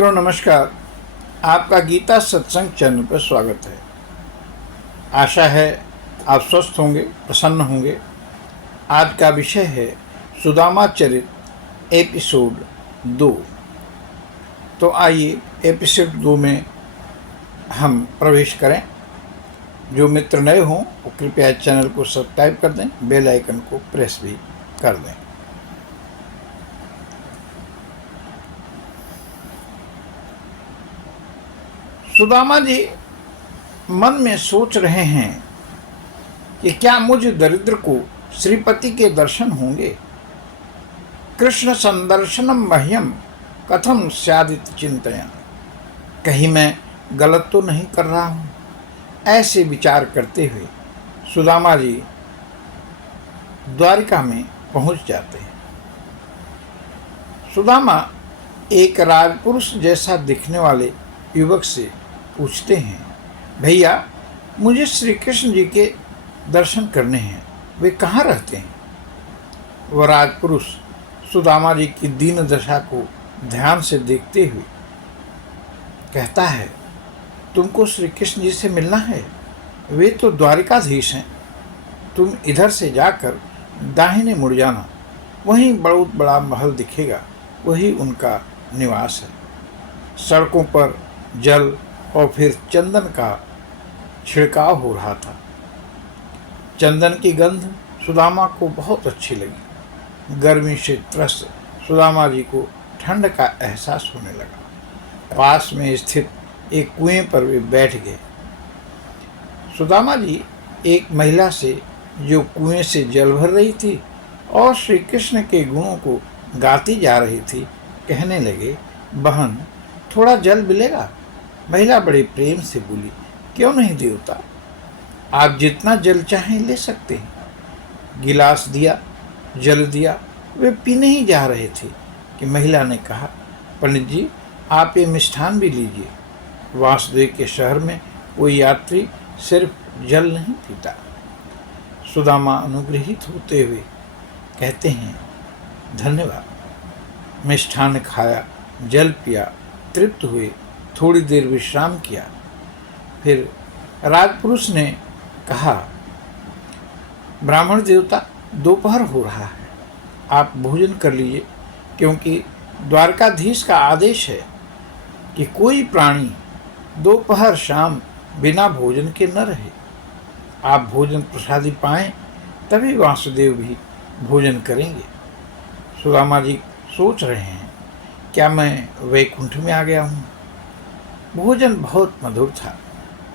मित्रों नमस्कार। आपका गीता सत्संग चैनल पर स्वागत है। आशा है आप स्वस्थ होंगे, प्रसन्न होंगे। आज का विषय है सुदामा चरित एपिसोड 2। तो आइए एपिसोड 2 में हम प्रवेश करें। जो मित्र नए हों वो कृपया चैनल को सब्सक्राइब कर दें, बेल आइकन को प्रेस भी कर दें। सुदामा जी मन में सोच रहे हैं कि क्या मुझ दरिद्र को श्रीपति के दर्शन होंगे। कृष्ण संदर्शनम मह्यम कथम स्यादित चिंतयन्, कहीं मैं गलत तो नहीं कर रहा हूँ। ऐसे विचार करते हुए सुदामा जी द्वारिका में पहुँच जाते हैं। सुदामा एक राजपुरुष जैसा दिखने वाले युवक से पूछते हैं, भैया मुझे श्री कृष्ण जी के दर्शन करने हैं, वे कहाँ रहते हैं। वह राजपुरुष सुदामा जी की दीन दशा को ध्यान से देखते हुए कहता है, तुमको श्री कृष्ण जी से मिलना है, वे तो द्वारिकाधीश हैं। तुम इधर से जाकर दाहिने मुड़ जाना, वहीं बहुत बड़ा महल दिखेगा, वही उनका निवास है। सड़कों पर जल और फिर चंदन का छिड़काव हो रहा था। चंदन की गंध सुदामा को बहुत अच्छी लगी। गर्मी से त्रस्त सुदामा जी को ठंड का एहसास होने लगा। पास में स्थित एक कुएं पर वे बैठ गए। सुदामा जी एक महिला से जो कुएं से जल भर रही थी और श्री कृष्ण के गुणों को गाती जा रही थी कहने लगे, बहन थोड़ा जल मिलेगा। महिला बड़े प्रेम से बोली, क्यों नहीं देवता, आप जितना जल चाहें ले सकते हैं। गिलास दिया, जल दिया। वे पीने ही जा रहे थे कि महिला ने कहा, पंडित जी आप ये मिष्ठान भी लीजिए। वासुदेव के शहर में कोई यात्री सिर्फ जल नहीं पीता। सुदामा अनुग्रहित होते हुए कहते हैं, धन्यवाद। मिष्ठान खाया, जल पिया, तृप्त हुए, थोड़ी देर विश्राम किया। फिर राजपुरुष ने कहा, ब्राह्मण देवता दोपहर हो रहा है, आप भोजन कर लीजिए, क्योंकि द्वारकाधीश का आदेश है कि कोई प्राणी दोपहर शाम बिना भोजन के न रहे। आप भोजन प्रसादी पाएं तभी वासुदेव भी भोजन करेंगे। सुदामा जी सोच रहे हैं, क्या मैं वैकुंठ में आ गया हूँ। भोजन बहुत मधुर था।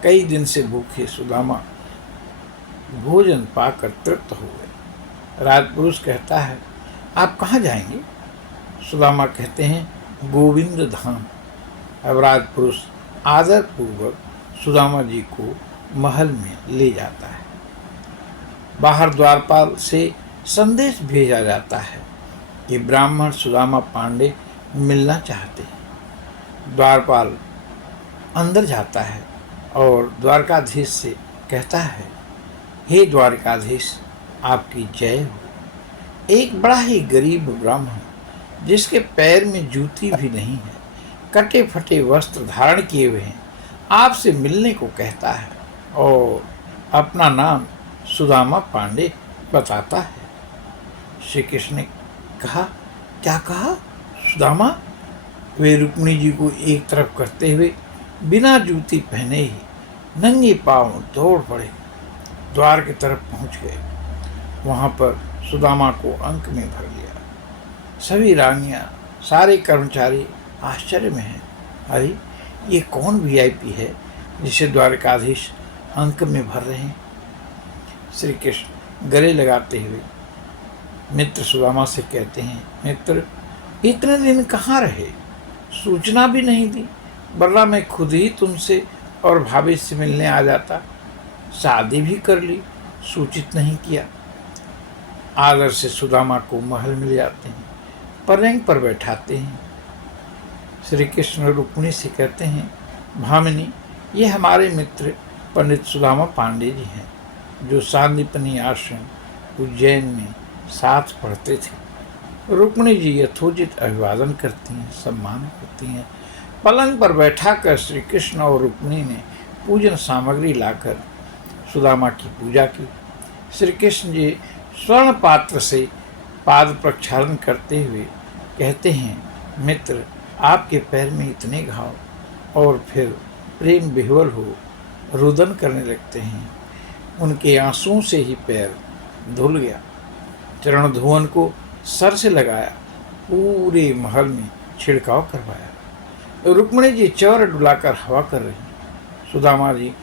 कई दिन से भूखे सुदामा भोजन पाकर तृप्त हो गए। राजपुरुष कहता है, आप कहाँ जाएंगे। सुदामा कहते हैं, गोविंद धाम। अब राजपुरुष आदर पूर्वक सुदामा जी को महल में ले जाता है। बाहर द्वारपाल से संदेश भेजा जाता है कि ब्राह्मण सुदामा पांडे मिलना चाहते हैं। द्वारपाल अंदर जाता है और द्वारकाधीश से कहता है, हे द्वारकाधीश आपकी जय हो। एक बड़ा ही गरीब ब्राह्मण जिसके पैर में जूती भी नहीं है, कटे फटे वस्त्र धारण किए हुए हैं, आपसे मिलने को कहता है और अपना नाम सुदामा पांडे बताता है। श्री कृष्ण ने कहा, क्या कहा सुदामा। वे रुक्मिणी जी को एक तरफ करते हुए बिना जूती पहने ही नंगे पांव दौड़ पड़े, द्वार की तरफ पहुंच गए। वहां पर सुदामा को अंक में भर लिया। सभी रानियां, सारे कर्मचारी आश्चर्य में हैं। अरे ये कौन वीआईपी है जिसे द्वारकाधीश अंक में भर रहे हैं। श्री कृष्ण गले लगाते हुए मित्र सुदामा से कहते हैं, मित्र इतने दिन कहाँ रहे, सूचना भी नहीं दी, वरना मैं खुद ही तुमसे और भाभी से मिलने आ जाता। शादी भी कर ली, सूचित नहीं किया। आदर से सुदामा को महल मिल जाते हैं, पलंग पर बैठाते हैं। श्री कृष्ण रुक्मिणी से कहते हैं, भामिनी ये हमारे मित्र पंडित सुदामा पांडे जी हैं, जो सांदीपनी आश्रम उज्जैन में साथ पढ़ते थे। रुक्मिणी जी यथोचित अभिवादन करती हैं, सम्मान करती हैं। पलंग पर बैठाकर श्री कृष्ण और रुक्मिणी ने पूजन सामग्री लाकर सुदामा की पूजा की। श्री कृष्ण जी स्वर्ण पात्र से पाद प्रक्षालन करते हुए कहते हैं, मित्र, आपके पैर में इतने घाव, और फिर प्रेम विह्वल हो रुदन करने लगते हैं। उनके आंसुओं से ही पैर धुल गया। चरण धुवन को सर से लगाया, पूरे महल में छिड़काव करवाया। रुक्मिणी जी चौर डुलाकर हवा कर रही। सुदामा जी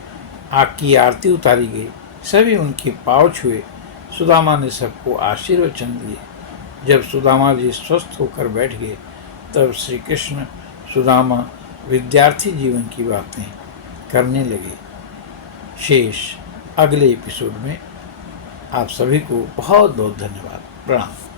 आग की आरती उतारी गई। सभी उनके पाँव छुए। सुदामा ने सबको आशीर्वचन दिए। जब सुदामा जी स्वस्थ होकर बैठ गए, तब श्री कृष्ण सुदामा विद्यार्थी जीवन की बातें करने लगे। शेष अगले एपिसोड में। आप सभी को बहुत बहुत धन्यवाद। प्रणाम।